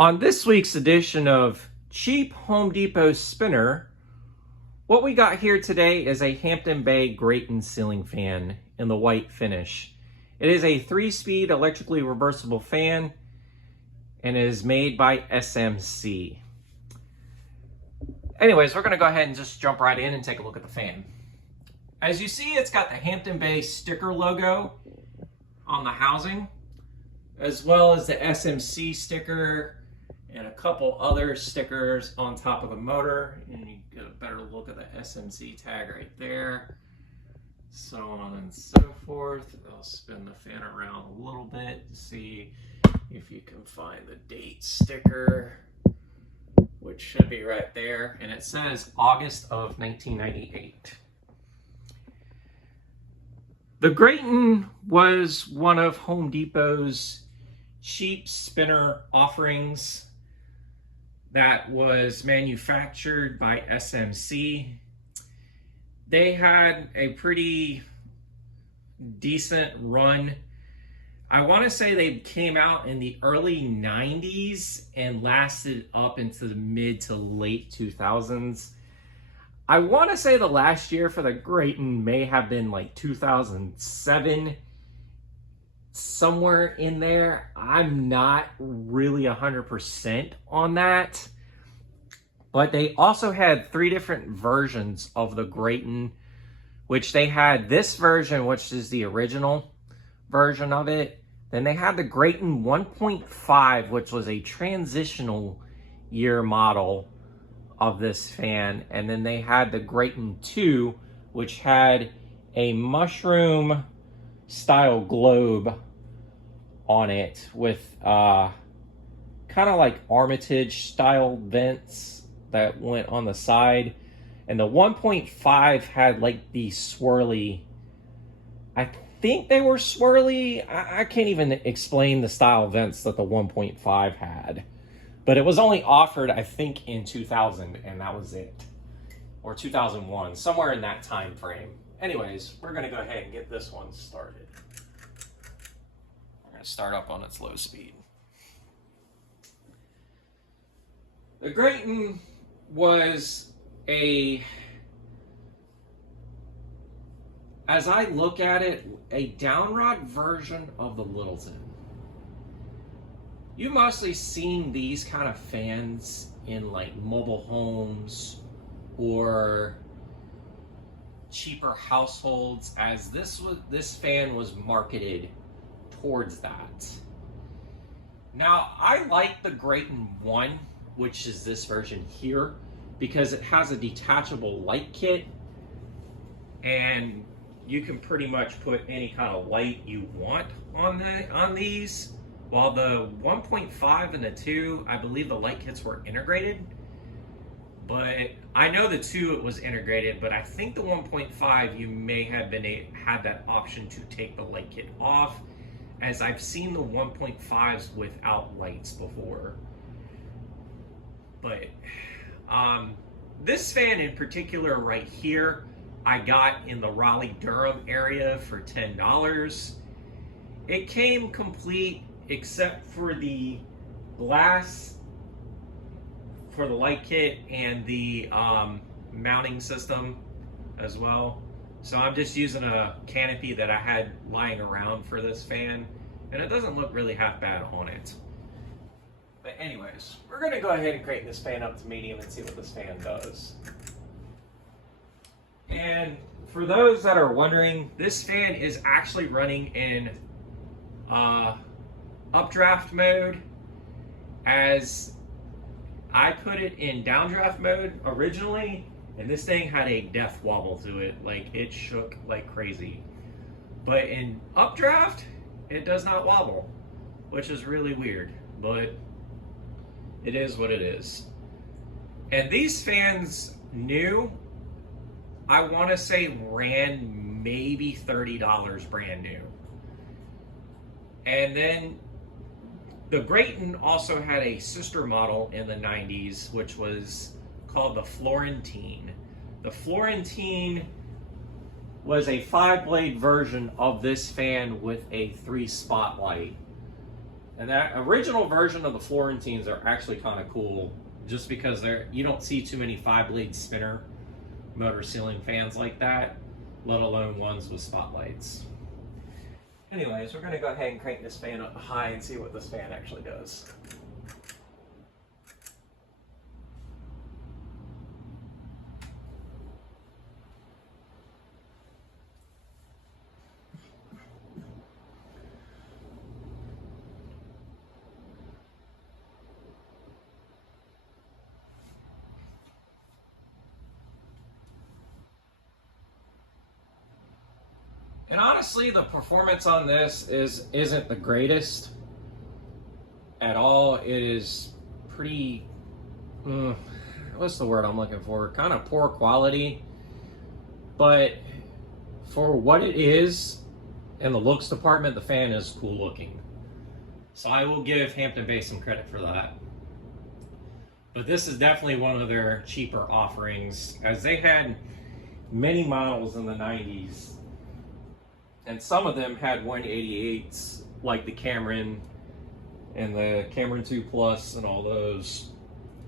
On this week's edition of Cheap Home Depot Spinner, what we got here today is a Hampton Bay Grayton ceiling fan in the white finish. It is a 3-speed electrically reversible fan and it is made by SMC. Anyways, we're going to go ahead and just jump right in and take a look at the fan. As you see, it's got the Hampton Bay sticker logo on the housing, as well as the SMC sticker and a couple other stickers on top of the motor. And you get a better look at the SMC tag right there. So on and so forth. I'll spin the fan around a little bit to see if you can find the date sticker, which should be right there. And it says August of 1998. The Greaton was one of Home Depot's cheap spinner offerings that was manufactured by SMC. They had a pretty decent run. I want to say they came out in the early 90s and lasted up into the mid to late 2000s. I want to say the last year for the Greaton may have been like 2007, somewhere in there. I'm not really 100% on that. But they also had 3 different versions of the Greaton, which they had this version, which is the original version of it. Then they had the Greaton 1.5, which was a transitional year model of this fan. And then they had the Greaton 2, which had a mushroom style globe on it with kind of like Armitage style vents that went on the side. And the 1.5 had like the swirly, I think they were swirly. I can't even explain the style vents that the 1.5 had. But it was only offered, I think, in 2000, and that was it. Or 2001, somewhere in that time frame. Anyways, we're going to go ahead and get this one started. We're going to start up on its low speed. The Greaton was as I look at it, a downrod version of the Littleton. You mostly seen these kind of fans in like mobile homes or cheaper households, as this fan was marketed towards that. Now, I like the Greaton 1, which is this version here, because it has a detachable light kit and you can pretty much put any kind of light you want on these. While the 1.5 and the 2, I believe the light kits were integrated, but I know the 2 it was integrated, but I think the 1.5 you may have had that option to take the light kit off, as I've seen the 1.5s without lights before. But this fan in particular right here, I got in the Raleigh-Durham area for $10. It came complete except for the glass for the light kit and the mounting system as well. So I'm just using a canopy that I had lying around for this fan, and it doesn't look really half bad on it. But anyways, we're going to go ahead and crank this fan up to medium and see what this fan does. And for those that are wondering, this fan is actually running in updraft mode, as I put it in downdraft mode originally, and this thing had a death wobble to it. Like, it shook like crazy. But in updraft, it does not wobble, which is really weird, but it is what it is. And these fans new, I want to say ran maybe $30 brand new. And then the Greaton also had a sister model in the 90s, which was called the Florentine. The Florentine was a 5-blade version of this fan with a 3 spotlight. And that original version of the Florentines are actually kind of cool, just because you don't see too many 5-blade spinner motor ceiling fans like that, let alone ones with spotlights. Anyways, we're going to go ahead and crank this fan up high and see what this fan actually does. And honestly, the performance on this isn't the greatest at all. It is pretty, what's the word I'm looking for? Kind of poor quality. But for what it is, in the looks department, the fan is cool looking. So I will give Hampton Bay some credit for that. But this is definitely one of their cheaper offerings, as they had many models in the 90s. And some of them had 188s, like the Cameron and the Cameron 2 Plus and all those.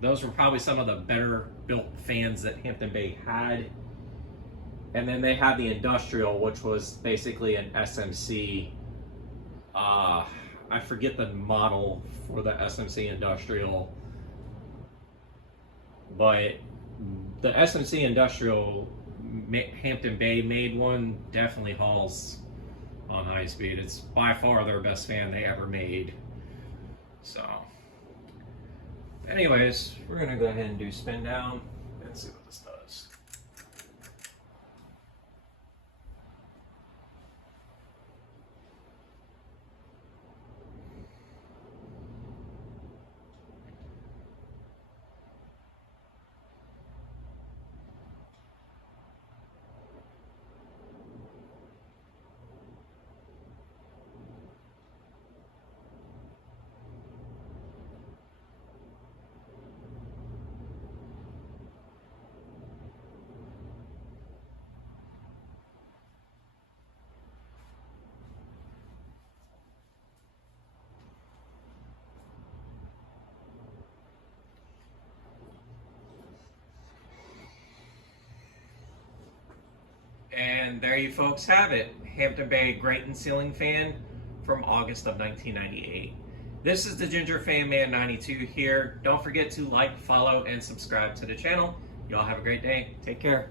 Those were probably some of the better built fans that Hampton Bay had. And then they had the Industrial, which was basically an SMC. I forget the model for the SMC Industrial. But the SMC Industrial, Hampton Bay made one, definitely hauls on high speed. It's by far their best fan they ever made. So anyways, we're gonna go ahead and do spin down and see what this does. And there you folks have it, Hampton Bay Greaton ceiling fan from August of 1998. This is the Ginger Fan Man 92 here. Don't forget to like, follow, and subscribe to the channel. Y'all have a great day. Take care.